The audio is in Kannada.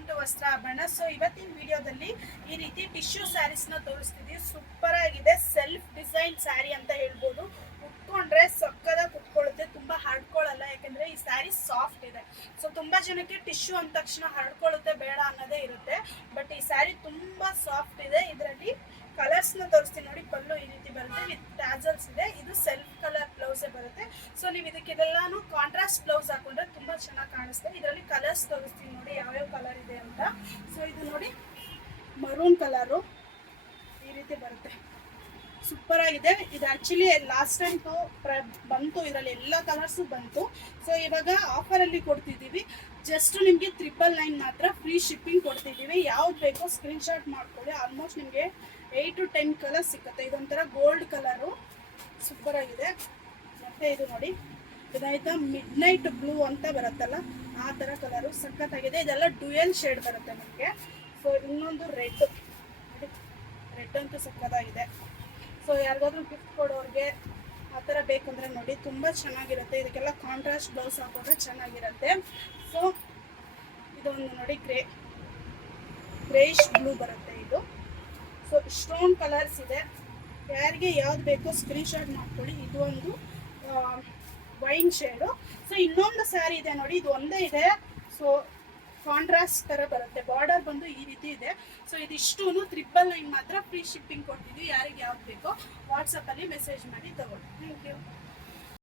Welcome to ವಸ್ತ್ರಾಭರಣ. ಸೊ ಇವತ್ತಿನ ವಿಡಿಯೋದಲ್ಲಿ ಈ ರೀತಿ ಟಿಶ್ಯೂ ಸ್ಯಾರೀಸ್ನ ತೋರಿಸ್ತಿದ್ದೀವಿ. ಸೂಪರ್ ಆಗಿದೆ, ಸೆಲ್ಫ್ ಡಿಸೈನ್ ಸ್ಯಾರಿ ಅಂತ ಹೇಳ್ಬೋದು. ಉಟ್ಕೊಂಡ್ರೆ ಸಕ್ಕದಾಗಿ ಕುತ್ಕೊಳ್ಳುತ್ತೆ, ತುಂಬ ಹರಡ್ಕೊಳ್ಳಲ್ಲ, ಯಾಕಂದ್ರೆ ಈ ಸ್ಯಾರಿ ಸಾಫ್ಟ್ ಇದೆ. ಸೊ ತುಂಬ ಜನಕ್ಕೆ ಟಿಶ್ಯೂ ಅಂದ ತಕ್ಷಣ ಹರಡ್ಕೊಳ್ಳುತ್ತೆ ಬೇಡ ಅನ್ನೋದೇ ಇರುತ್ತೆ, ಬಟ್ ಈ ಸ್ಯಾರಿ ತುಂಬ ಸಾಫ್ಟ್ ಇದೆ. ಇದರಲ್ಲಿ ಕಲರ್ಸ್ನ ತೋರಿಸ್ತೀನಿ ನೋಡಿ. ಪಲ್ಲು ಈ ರೀತಿ ಬರುತ್ತೆ ವಿತ್ ಟ್ಯಾಸಲ್ಸ್ ಇದೆ. ಇದು ಸೆಲ್ಫ್ ಕಲರ್ ಬ್ಲೌಸೇ ಬರುತ್ತೆ. ಸೊ ನೀವು ಇದಕ್ಕೆಲ್ಲಾನು ಕಾಂಟ್ರಾಸ್ಟ್ ಬ್ಲೌಸ್ ಹಾಕೊಂಡ್ರೆ ತುಂಬಾ ಚೆನ್ನಾಗಿ ಕಾಣಿಸುತ್ತೆ. ಇದರಲ್ಲಿ ಕಲರ್ಸ್ ತೋರಿಸ್ತೀನಿ ನೋಡಿ ಯಾವ್ಯಾವ ಕಲರ್ ಇದೆ ಅಂತ. ಸೊ ಇದು ನೋಡಿ ಮರೂನ್ ಕಲರು ಈ ರೀತಿ ಬರುತ್ತೆ, ಸೂಪರ್ ಆಗಿದೆ. ಇದು ಆಕ್ಚುಲಿ ಲಾಸ್ಟ್ ಟೈಮ್ ಬಂತು, ಇದರಲ್ಲಿ ಎಲ್ಲ ಕಲರ್ಸು ಬಂತು. ಸೊ ಇವಾಗ ಆಫರ್ ಅಲ್ಲಿ ಕೊಡ್ತಿದ್ದೀವಿ. ಜಸ್ಟ್ ನಿಮಗೆ 999 ಮಾತ್ರ ಫ್ರೀ ಶಿಪ್ಪಿಂಗ್ ಕೊಡ್ತಿದ್ದೀವಿ. ಯಾವ್ದು ಬೇಕೋ ಸ್ಕ್ರೀನ್ ಶಾಟ್ ಮಾಡ್ಕೊಳ್ಳಿ. ಆಲ್ಮೋಸ್ಟ್ ನಿಮಗೆ 8 to 10 ಕಲರ್ ಸಿಗುತ್ತೆ. ಇದೊಂಥರ ಗೋಲ್ಡ್ ಕಲರು, ಸೂಪರ್ ಆಗಿದೆ. ಮತ್ತೆ ಇದು ನೋಡಿ, ಇದಾಯ್ತಾ ಮಿಡ್ ನೈಟ್ ಬ್ಲೂ ಅಂತ ಬರುತ್ತಲ್ಲ, ಆ ಥರ ಕಲರು ಸಖತ್ತಾಗಿದೆ. ಇದೆಲ್ಲ ಡ್ಯೂಯಲ್ ಶೇಡ್ ಬರುತ್ತೆ ನಿಮಗೆ. ಸೊ ಇನ್ನೊಂದು ರೆಡ್ ಅಂತೂ ಸಖತ್ತಾಗಿದೆ. ಸೊ ಯಾರಿಗಾದ್ರೂ ಗಿಫ್ಟ್ ಕೊಡೋರಿಗೆ ಆ ಥರ ಬೇಕಂದ್ರೆ ನೋಡಿ, ತುಂಬ ಚೆನ್ನಾಗಿರುತ್ತೆ. ಇದಕ್ಕೆಲ್ಲ ಕಾಂಟ್ರಾಸ್ಟ್ ಬ್ಲೌಸ್ ಹಾಕಿದ್ರೆ ಚೆನ್ನಾಗಿರುತ್ತೆ. ಸೊ ಇದೊಂದು ನೋಡಿ ಗ್ರೇಷ್ ಬ್ಲೂ ಬರುತ್ತೆ ಇದು. ಸೊ ಸ್ಟೋನ್ ಕಲರ್ಸ್ ಇದೆ. ಯಾರಿಗೆ ಯಾವ್ದು ಬೇಕೋ ಸ್ಕ್ರೀನ್ ಶಾಟ್ ಮಾಡ್ಕೊಳ್ಳಿ. ಇದು ಒಂದು ವೈನ್ ಶೇಡು. ಸೊ ಇನ್ನೊಂದು ಸ್ಯಾರಿ ಇದೆ ನೋಡಿ, ಇದು ಒಂದೇ ಇದೆ. ಸೊ ಕಾಂಟ್ರಾಸ್ಟ್ ಥರ ಬರುತ್ತೆ, ಬಾರ್ಡರ್ ಬಂದು ಈ ರೀತಿ ಇದೆ. ಸೊ ಇದಿಷ್ಟು 999 ಮಾತ್ರ ಫ್ರೀ ಶಿಪ್ಪಿಂಗ್ ಕೊಡ್ತಿದ್ವಿ. ಯಾರಿಗೆ ಯಾವ್ದು ಬೇಕೋ ವಾಟ್ಸಪ್ಪಲ್ಲಿ ಮೆಸೇಜ್ ಮಾಡಿ ತಗೊಳ್ಳಿ. Thank you.